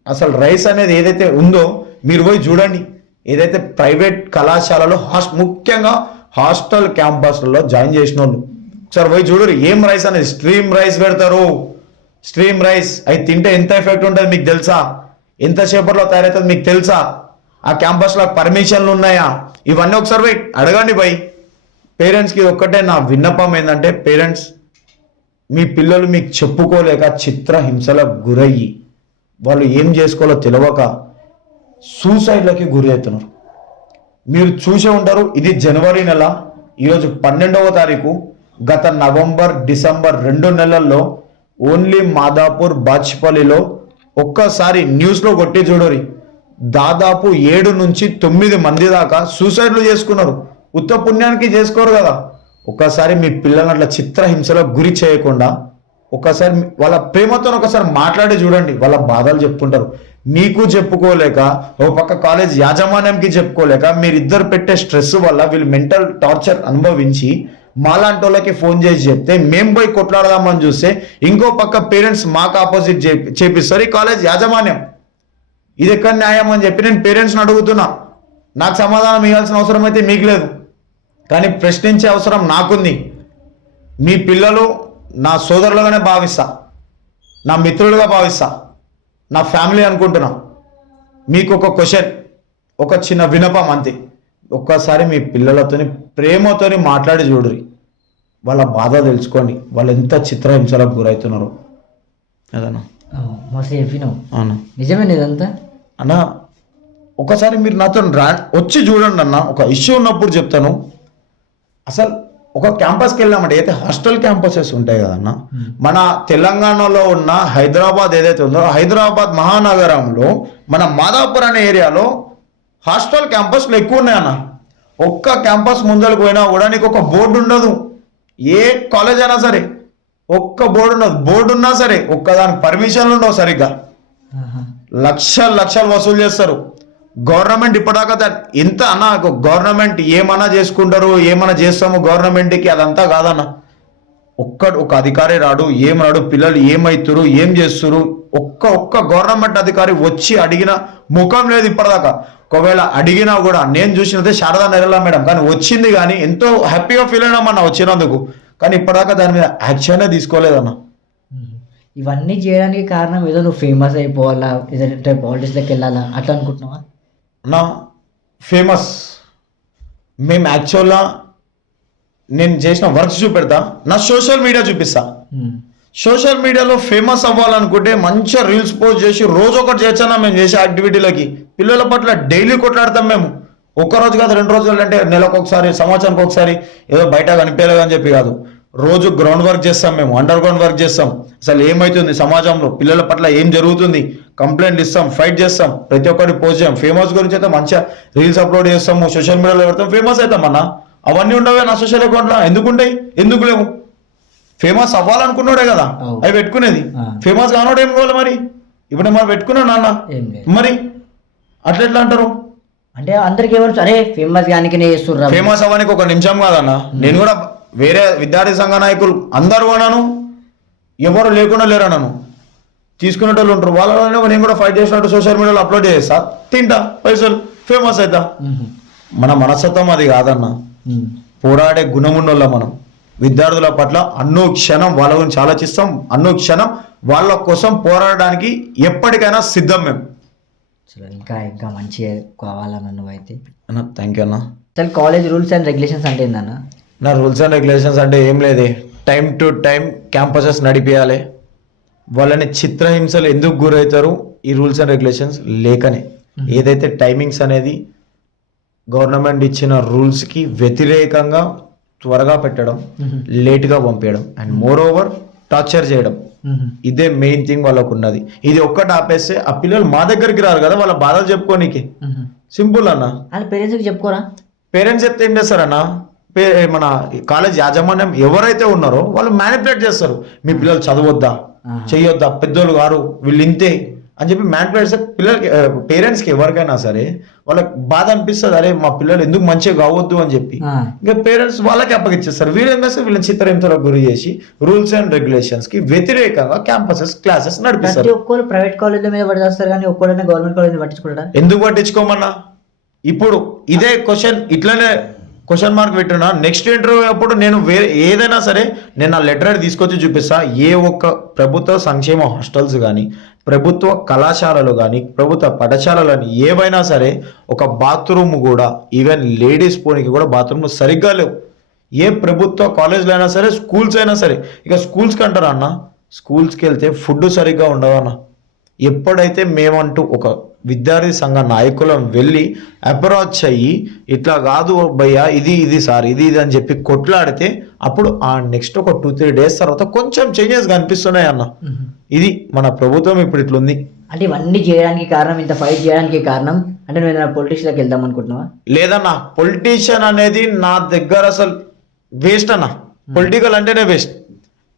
అసలు రైస్ అనేది ఏదైతే ఉందో మీరు పోయి చూడండి. ఏదైతే ప్రైవేట్ కళాశాలలో హాస్ట్ ముఖ్యంగా హాస్టల్ క్యాంపస్లలో జాయిన్ చేసిన వాళ్ళు ఒకసారి పోయి చూడరు ఏం రైస్ అనేది? స్ట్రీమ్ రైస్ పెడతారు. స్ట్రీమ్ రైస్ అది తింటే ఎంత ఎఫెక్ట్ ఉంటుంది మీకు తెలుసా? ఎంతసేపట్లో తయారవుతుంది మీకు తెలుసా? ఆ క్యాంపస్లో పర్మిషన్లు ఉన్నాయా? ఇవన్నీ ఒకసారి పోయి అడగండి పోయి. పేరెంట్స్కి ఒక్కటే నా విన్నపం ఏంటంటే పేరెంట్స్ మీ పిల్లలు మీకు చెప్పుకోలేక చిత్ర హింసలకు గురయ్యి. వాళ్ళు ఏం చేసుకోవాలో తెలియక సూసైడ్లకి గురి అవుతున్నారు. మీరు చూసే ఉంటారు ఇది జనవరి నెల. ఈరోజు పన్నెండవ తారీఖు. గత నవంబర్ డిసెంబర్ రెండు నెలల్లో ఓన్లీ మాదాపూర్ బాచ్పల్లిలో ఒక్కసారి న్యూస్లో కొట్టి చూడరి. దాదాపు ఏడు నుంచి తొమ్మిది మంది దాకా సూసైడ్లు చేసుకున్నారు. ఉత్త పుణ్యానికి చేసుకోరు కదా. ఒక్కసారి మీ పిల్లలను అట్లా చిత్రహింసలో గురి చేయకుండా ఒకసారి వాళ్ళ ప్రేమతో ఒకసారి మాట్లాడి చూడండి. వాళ్ళ బాధలు చెప్పుకుంటారు. మీకు చెప్పుకోలేక ఓ పక్క కాలేజ్ యాజమాన్యంకి చెప్పుకోలేక మీరిద్దరు పెట్టే స్ట్రెస్ వల్ల వీళ్ళు మెంటల్ టార్చర్ అనుభవించి మాలాంటి వాళ్ళకి ఫోన్ చేసి చెప్తే మేము పోయి కొట్లాడదామని చూస్తే ఇంకో పక్క పేరెంట్స్ మాకు ఆపోజిట్ చేపిస్తారు ఈ కాలేజ్ యాజమాన్యం. ఇది ఎక్కడ న్యాయం అని చెప్పి నేను పేరెంట్స్ని అడుగుతున్నా. నాకు సమాధానం ఇవ్వాల్సిన అవసరం అయితే మీకు లేదు. కానీ ప్రశ్నించే అవసరం నాకుంది. మీ పిల్లలు నా సోదరులుగానే భావిస్తా. నా మిత్రులుగా భావిస్తా. నా ఫ్యామిలీ అనుకుంటున్నా. మీకు ఒక క్వశ్చన్ ఒక చిన్న వినపం అంతే. ఒక్కసారి మీ పిల్లలతోని ప్రేమతోని మాట్లాడి చూడరి వాళ్ళ బాధ తెలుసుకోండి. వాళ్ళు ఎంత చిత్రహింసలకు గురవుతున్నారో. అదన్నా మస్తు చెప్పినావు అవునా. నిజమేనా ఇదంతా అన్న ఒకసారి మీరు నాతో రా వచ్చి చూడండి అన్న ఒక ఇష్యూ ఉన్నప్పుడు చెప్తాను. అసలు ఒక క్యాంపస్కి వెళ్ళామంటే అయితే హాస్టల్ క్యాంపసెస్ ఉంటాయి కదన్న మన తెలంగాణలో ఉన్న హైదరాబాద్ ఏదైతే ఉందో హైదరాబాద్ మహానగరంలో మన మాదాపూర్ అనే ఏరియాలో హాస్టల్ క్యాంపస్లు ఎక్కువ ఉన్నాయన్న ఒక్క క్యాంపస్ ముందరకు పోయినా కూడా నీకు ఒక బోర్డు ఉండదు. ఏ కాలేజ్ అయినా సరే. ఒక్క బోర్డు ఉండదు బోర్డు ఉన్నా సరే ఒక్కదానికి పర్మిషన్లు ఉండవు సరిగ్గా. లక్షలు లక్షలు వసూలు చేస్తారు. గవర్నమెంట్ ఇప్పటిదాకా ఎంత అన్న గవర్నమెంట్ ఏమన్నా చేసుకుంటారు ఏమన్నా చేస్తాము గవర్నమెంట్కి అదంతా కాదన్న. ఒక్క ఒక అధికారి రాడు ఏం రాడు పిల్లలు ఏమైతురు ఏం చేస్తురు ఒక్క ఒక్క గవర్నమెంట్ అధికారి వచ్చి అడిగిన ముఖం లేదు ఇప్పటిదాకా. ఒకవేళ అడిగినా కూడా నేను చూసినదే శారదా నెరలా మేడం కానీ వచ్చింది కానీ ఎంతో హ్యాపీగా ఫీల్ అయినామన్న వచ్చినందుకు. కానీ ఇప్పటిదాకా దాని మీద యాక్షనే తీసుకోలేదన్న. ఇవన్నీ చేయడానికి కారణం ఏదో నువ్వు ఫేమస్ అయిపోవాలా ఏదంటే పాలిటిక్స్లోకి వెళ్ళాలా అట్లా అనుకుంటున్నావా? నా ఫేమస్ మేము యాక్చువల్గా నేను చేసిన వర్క్స్ చూపెడతా నా సోషల్ మీడియా చూపిస్తా. సోషల్ మీడియాలో ఫేమస్ అవ్వాలనుకుంటే మంచిగా రీల్స్ పోస్ట్ చేసి రోజు ఒకటి చేయొచ్చన్నా మేము చేసే యాక్టివిటీలకి పిల్లల పట్ల డైలీ కొట్లాడతాం మేము. ఒక్క రోజు కాదు రెండు రోజులు అంటే నెలకు ఒకసారి సంవత్సరానికి ఒకసారి ఏదో బయట కనిపించలేదు అని చెప్పి కాదు. రోజు గ్రౌండ్ వర్క్ చేస్తాం మేము అండర్ గ్రౌండ్ వర్క్ చేస్తాం. అసలు ఏమవుతుంది సమాజంలో పిల్లల పట్ల ఏం జరుగుతుంది? కంప్లైంట్ ఇస్తాం ఫైట్ చేస్తాం. ప్రతి ఒక్కటి పోస్ట్ చేయం. ఫేమస్ గురించి అయితే మంచిగా రీల్స్ అప్లోడ్ చేస్తాము సోషల్ మీడియాలో పెడతాం. ఫేమస్ అవుతాం అన్న. అవన్నీ ఉండవే నా సోషల్ అకౌంట్లో ఎందుకు ఉంటాయి ఎందుకు లేవు? ఫేమస్ అవ్వాలనుకున్నాడే కదా. అవు. పెట్టుకునేది. ఫేమస్ కానోడు ఏం కావాలి మరి? ఇప్పుడు మనం పెట్టుకున్నా నాన్న. మరి? అట్లా ఎట్లా అంటారు? అంటే అందరికి ఎవరు అరే ఫేమస్ గానికి ఫేమస్ అవ్వడానికి ఒక నిమిషం కాదన్న. నేను కూడా వేరే విద్యార్థి సంఘ నాయకులు అందరూ అన్నాను ఎవరు లేకుండా లేరు అన్నాను తీసుకునేటోళ్ళు ఉంటారు. వాళ్ళలోనే నేను కూడా ఫైట్ చేసినట్టు సోషల్ మీడియాలో అప్లోడ్ చేస్తా. తింటా పైసలు ఫేమస్ అవుతా మన మనస్తత్వం అది కాదన్న. పోరాడే గుణమున్నోళ్ళ మనం. విద్యార్థుల పట్ల అన్నో క్షణం వాళ్ళ గురించి ఆలోచిస్తాం. అన్నో క్షణం వాళ్ళ కోసం పోరాడడానికి ఎప్పటికైనా సిద్ధం మేము ఇంకా ఇంకా మంచిగా కావాలన్న నువ్వైతే అన్న థ్యాంక్ యూ అన్న. అసలు కాలేజ్ రూల్స్ అండ్ రెగ్యులేషన్స్ అంటే ఏందన్న? నా రూల్స్ అండ్ రెగ్యులేషన్స్ అంటే ఏం లేదే. టైం టు టైం క్యాంపసెస్ నడిపియాలి. వాళ్ళని చిత్రహింసలు ఎందుకు గురవుతారు? ఈ రూల్స్ అండ్ రెగ్యులేషన్స్ లేకనే. ఏదైతే టైమింగ్స్ అనేది గవర్నమెంట్ ఇచ్చిన రూల్స్కి వ్యతిరేకంగా త్వరగా పెట్టడం లేట్గా పంపించడం అండ్ మోర్ ఓవర్ టార్చర్ చేయడం. ఇదే మెయిన్ థింగ్ వాళ్ళకు ఉన్నది ఇది ఒక్కటి ఆపేస్తే ఆ పిల్లలు మా దగ్గరికి రారు కదా వాళ్ళ బాధలు చెప్పుకోనికి. సింపుల్ అన్న. వాళ్ళ పేరెంట్స్కి చెప్పుకోరా? పేరెంట్స్ చెప్తే ఏం చేస్తారన్న? మన కాలేజ్ యాజమాన్యం ఎవరైతే ఉన్నారో వాళ్ళు మ్యానిపులేట్ చేస్తారు. మీ పిల్లలు చదవద్దా? ఆహా. చెయ్యొద్దా? పెద్దోళ్ళు గారు వీళ్ళు ఇంతే అని చెప్పి మ్యానిపులేట్ చేస్తే పిల్లలకి పేరెంట్స్కి ఎవరికైనా సరే వాళ్ళకి బాధ అనిపిస్తుంది. అరే మా పిల్లలు ఎందుకు మంచిగా కావద్దు? అని చెప్పి. ఇంకా పేరెంట్స్ వాళ్ళకి అప్పగిచ్చేస్తారు. వీళ్ళు ఏం చేస్తారు? వీళ్ళని చిత్రహింసలకు గురి చేసి రూల్స్ అండ్ రెగ్యులేషన్స్కి వ్యతిరేకంగా క్యాంపసెస్ క్లాసెస్ నడిపిస్తారు. ఒక్కరు ప్రైవేట్ కాలేజ్ల మీద పడేస్తారు కానీ ఒక్కడైనా గవర్నమెంట్ కాలేజ్ పట్టించుకుంటారా ఎందుకు పట్టించుకోమన్నా? ఇప్పుడు ఇదే క్వశ్చన్ ఇట్లనే క్వశ్చన్ మార్క్ పెట్టినా నెక్స్ట్ ఇంటర్వ్యూ అప్పుడు నేను వేరే ఏదైనా సరే నేను నా లెటర్ తీసుకొచ్చి చూపిస్తా. ఏ ఒక్క ప్రభుత్వ సంక్షేమ హాస్టల్స్ కానీ ప్రభుత్వ కళాశాలలు కానీ ప్రభుత్వ పాఠశాలలు కానీ ఏవైనా సరే ఒక బాత్రూమ్ కూడా ఈవెన్ లేడీస్ పోనీకి కూడా బాత్రూమ్ సరిగ్గా లేవు. ఏ ప్రభుత్వ కాలేజ్లో అయినా సరే స్కూల్స్ అయినా సరే ఇక స్కూల్స్కి అంటారా అన్న? స్కూల్స్కి వెళ్తే ఫుడ్ సరిగ్గా ఉండదు అన్న? ఎప్పుడైతే మేమంటూ ఒక విద్యార్థి సంఘ నాయకులం వెళ్ళి అప్రోచ్ అయ్యి ఇట్లా కాదు భయ్యా ఇది ఇది సార్ ఇది ఇది అని చెప్పి కొట్లాడితే అప్పుడు ఆ నెక్స్ట్ ఒక టూ త్రీ డేస్ తర్వాత కొంచెం చేంజెస్ కనిపిస్తున్నాయి అన్న. ఇది మన ప్రభుత్వం ఇప్పుడు ఇట్లుంది. అంటే ఇవన్నీ చేయడానికి కారణం ఇంత ఫైట్ చేయడానికి కారణం? అంటే నువ్వు ఏదైనా పొలిటిక్స్లోకి వెళ్దాం అనుకుంటున్నావా? లేదన్నా పొలిటీషియన్ అనేది నా దగ్గర అసలు వేస్ట్ అన్న. పొలిటికల్ అంటేనే వేస్ట్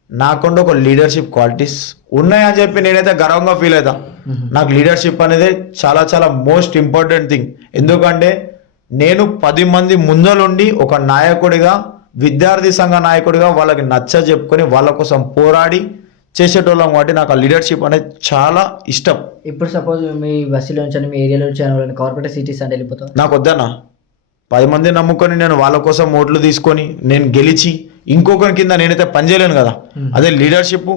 నాకుండా ఒక లీడర్షిప్ క్వాలిటీస్ ఉన్నాయని చెప్పి నేనైతే గర్వంగా ఫీల్ అవుతా. నాకు లీడర్షిప్ అనేది చాలా చాలా మోస్ట్ ఇంపార్టెంట్ థింగ్ ఎందుకంటే నేను పది మంది ముందలుండి ఒక నాయకుడిగా విద్యార్థి సంఘ నాయకుడిగా వాళ్ళకి నచ్చ చెప్పుకొని వాళ్ళ కోసం పోరాడి చేసేటోళ్ళం కాబట్టి నాకు ఆ లీడర్షిప్ అనేది చాలా ఇష్టం. ఇప్పుడు సపోజ్ మీ బస్సులో నుంచి మీ ఏరియాలో నుంచి కార్పొరేట్ సిటీస్ అంటే వెళ్ళిపోతావు? నాకు వద్దన్నా. పది మంది నమ్ముకొని నేను వాళ్ళ కోసం ఓట్లు తీసుకొని నేను గెలిచి ఇంకొకరి కింద నేనైతే పనిచేయలేను కదా. అదే లీడర్షిప్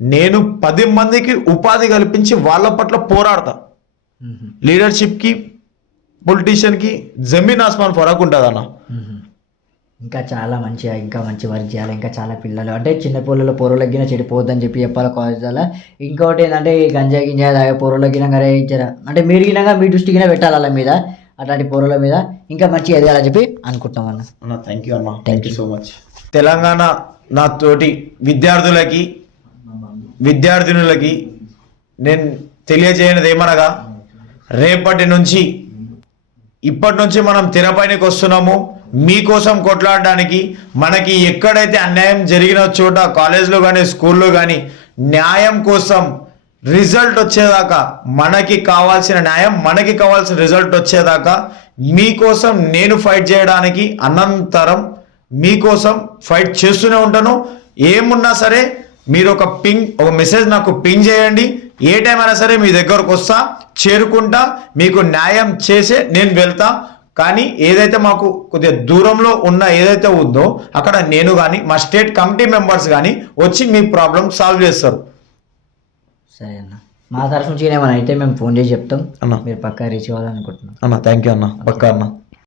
నేను పది మందికి ఉపాధి కల్పించి వాళ్ళ పట్ల పోరాడతా. లీడర్షిప్కి పొలిటీషియన్కి జమీన్ ఆస్మాన్ ఫరక్ ఉంటుంది అన్న ఇంకా చాలా మంచిగా ఇంకా మంచి వర్క్ చేయాలి ఇంకా చాలా పిల్లలు అంటే చిన్న పిల్లలు పొరలగిన చెడిపోవద్దని చెప్పి చెప్పాలి కాలేజీలో ఇంకోటి ఏంటంటే ఈ గంజా గింజా తాగే పొరలగిన గరే జర అంటే మీరు గినగా మీ దృష్టి గిన పెట్టాలి వాళ్ళ మీద అట్లాంటి పొరల మీద. ఇంకా మంచిగా ఎదగాలని చెప్పి అనుకుంటాం అన్న. అన్న థ్యాంక్ యూ అన్న. Thank you so much Telangana నా తోటి విద్యార్థులకి విద్యార్థినులకి నేను తెలియజేయనిది ఏమనగా రేపటి నుంచి ఇప్పటి నుంచి మనం తెరపైనకి వస్తున్నాము. మీకోసం కొట్లాడడానికి మనకి ఎక్కడైతే అన్యాయం జరిగిన చోట కాలేజ్లో కానీ స్కూల్లో కానీ న్యాయం కోసం రిజల్ట్ వచ్చేదాకా మనకి కావాల్సిన న్యాయం మనకి కావాల్సిన రిజల్ట్ వచ్చేదాకా మీకోసం నేను ఫైట్ చేయడానికి అనంతరం మీకోసం ఫైట్ చేస్తూనే ఉంటాను. ఏమున్నా సరే మీరు ఒక పింగ్ ఒక మెసేజ్ నాకు పింగ్ చేయండి. ఏ టైం అయినా సరే మీ దగ్గరకు వస్తా చేరుకుంటా మీకు న్యాయం చేసే నేను వెళ్తా. కానీ ఏదైతే మాకు కొద్దిగా దూరంలో ఉన్న ఏదైతే ఉందో అక్కడ నేను కానీ మా స్టేట్ కమిటీ మెంబర్స్ కానీ వచ్చి మీ ప్రాబ్లం సాల్వ్ చేస్తారు. సరే అన్న. మా తరఫు నుంచి ఏమైనా అయితే మేము ఫోన్ చేసి చెప్తాం. అన్న. మీరు పక్కా రీచ్ అవ్వాలనుకుంటున్నాం. అన్న థ్యాంక్ యూ అన్న. పక్కా అన్న.